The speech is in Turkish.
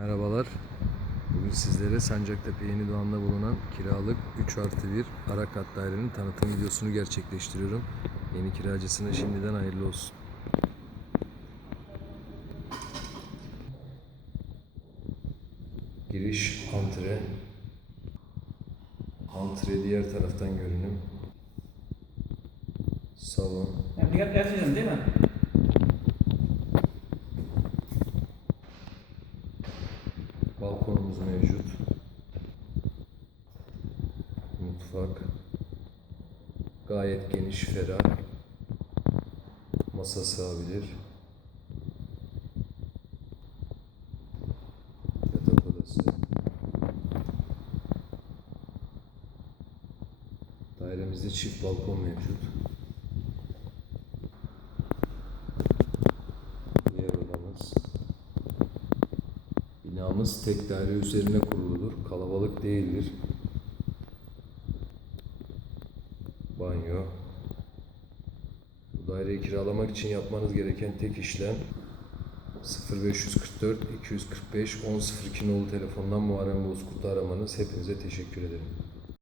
Merhabalar. Bugün sizlere Sancaktepe Yeni Doğan'da bulunan kiralık 3 artı 1 ara kat dairenin tanıtım videosunu gerçekleştiriyorum. Yeni kiracısına şimdiden hayırlı olsun. Giriş antre. Antre diğer taraftan görünüm. Salon. Yani dikkat edersiniz değil mi? Balkonumuz mevcut. Mutfak. Gayet geniş, ferah. Masa sığabilir. Yatak odası. Dairemizde çift balkon mevcut. Diğer odamız. Binamız tek daire üzerine kuruludur. Kalabalık değildir. Banyo. Bu daireyi kiralamak için yapmanız gereken tek işlem 0544 245 1002 nolu telefondan Muharrem Bozkurt'u aramanız. Hepinize teşekkür ederim.